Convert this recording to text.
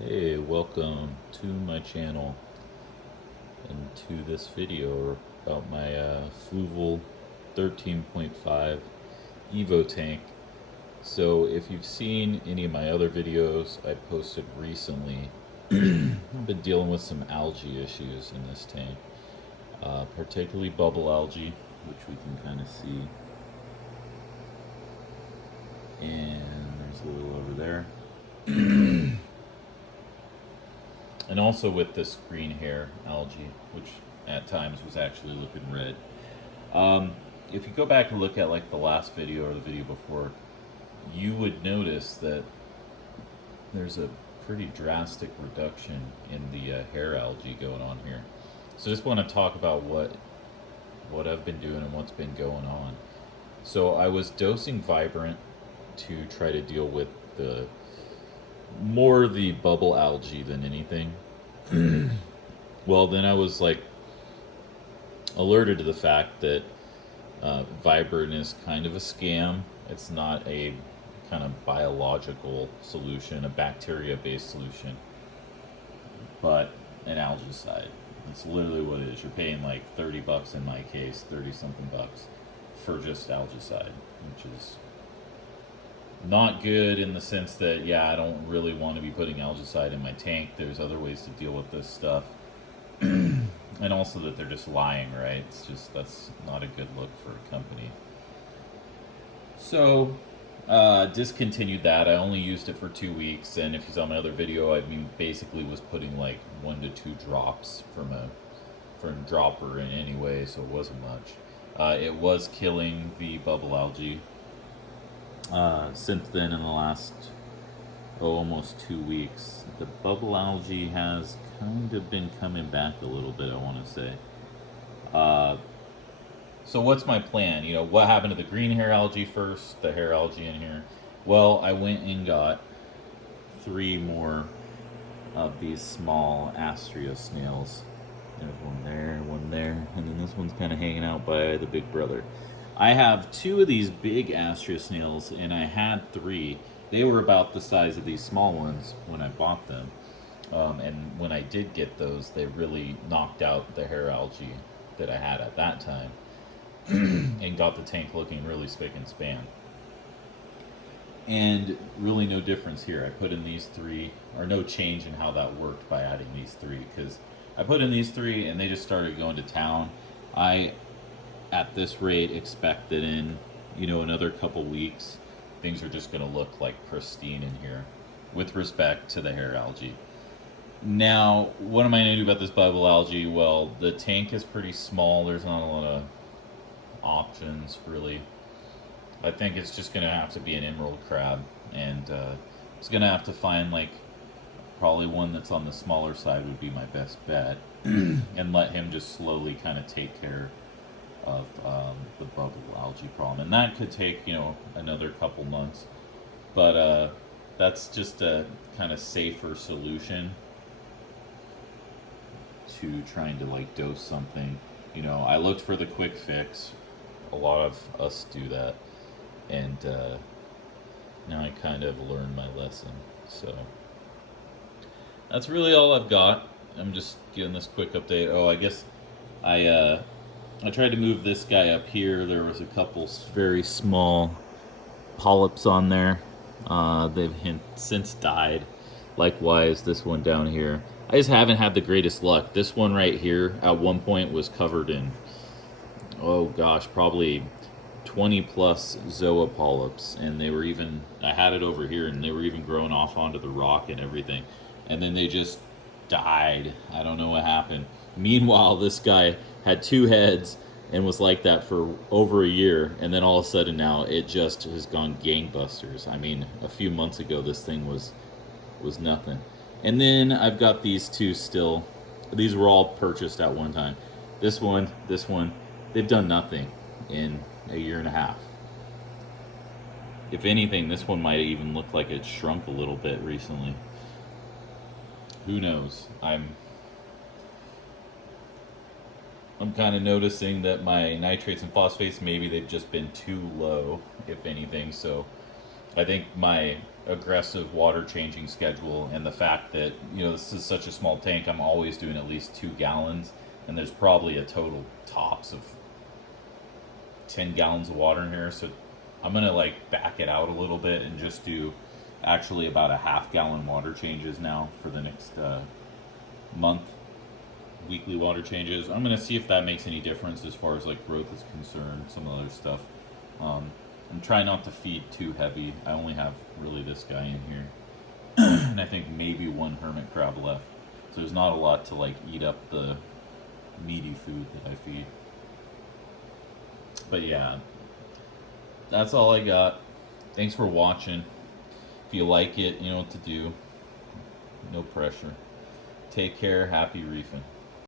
Hey, welcome to my channel and to this video about my Fluval 13.5 Evo tank. So if you've seen any of my other videos I posted recently, I've been dealing with some algae issues in this tank, particularly bubble algae, which we can kind of see. And there's a little over there. And also with this green hair algae, which at times was actually looking red. If you go back and look at like the last video or the video before, you would notice that there's a pretty drastic reduction in the hair algae going on here. So I just want to talk about what I've been doing and what's been going on. So I was dosing Vibrant to try to deal with more the bubble algae than anything. Well, then I was like alerted to the fact that Vibrant is kind of a scam. It's not a kind of biological solution, a bacteria-based solution, but an algicide. That's literally what it is. You're paying like 30 bucks in my case, 30 something bucks for just algicide, which is not good in the sense that, yeah, I don't really want to be putting algicide in my tank. There's other ways to deal with this stuff. And also that they're just lying, right? It's just, that's not a good look for a company. So, discontinued that. I only used it for 2 weeks, and if you saw my other video, I mean, basically was putting like 1 to 2 drops from a dropper in anyway, so it wasn't much. It was killing the bubble algae. Since then, in the last almost 2 weeks, the bubble algae has kind of been coming back a little bit, I want to say. So what's my plan? You know, what happened to the green hair algae first, the hair algae in here? Well, I went and got 3 more of these small astrea snails. There's one there, and then this one's kind of hanging out by the big brother. I have 2 of these big astrea snails, and I had 3. They were about the size of these small ones when I bought them. And when I did get those, they really knocked out the hair algae that I had at that time and got the tank looking really spick and span. And really no difference here. I put in these 3, or no change in how that worked by adding these 3, because I put in these 3 and they just started going to town. I, at this rate, expect that in, another couple weeks, things are just going to look like pristine in here with respect to the hair algae. Now, what am I going to do about this bubble algae? Well, the tank is pretty small. There's not a lot of options, really. I think it's just going to have to be an emerald crab, and it's going to have to find, like, probably one that's on the smaller side would be my best bet, and let him just slowly kind of take care of the bubble algae problem. And that could take, another couple months, but that's just a kind of safer solution to trying to like dose something. I looked for the quick fix. A lot of us do that, and now I kind of learned my lesson. So that's really all I've got. I'm just giving this quick update. Oh, I guess I tried to move this guy up here. There was a couple very small polyps on there. They've since died. Likewise, this one down here. I just haven't had the greatest luck. This one right here at one point was covered in, oh gosh, probably 20 plus zoa polyps, and they were even, I had it over here, and they were even growing off onto the rock and everything. And then they just died. I don't know what happened. Meanwhile, this guy had 2 heads and was like that for over a year, and then all of a sudden now it just has gone gangbusters. I mean, a few months ago this thing was nothing. And then I've got these 2 still. These were all purchased at one time. This one, they've done nothing in a year and a half. If anything, this one might even look like it shrunk a little bit recently. Who knows? I'm kind of noticing that my nitrates and phosphates, maybe they've just been too low, if anything. So I think my aggressive water changing schedule, and the fact that, you know, this is such a small tank, I'm always doing at least 2 gallons, and there's probably a total tops of 10 gallons of water in here. So I'm gonna like back it out a little bit and just do actually about a half-gallon water changes now for the next month. Weekly water changes. I'm gonna see if that makes any difference as far as like growth is concerned, some of the other stuff. I'm trying not to feed too heavy. I only have really this guy in here. And I think maybe 1 hermit crab left. So there's not a lot to like eat up the meaty food that I feed. But yeah, that's all I got. Thanks for watching. If you like it, you know what to do. No pressure. Take care. Happy reefing.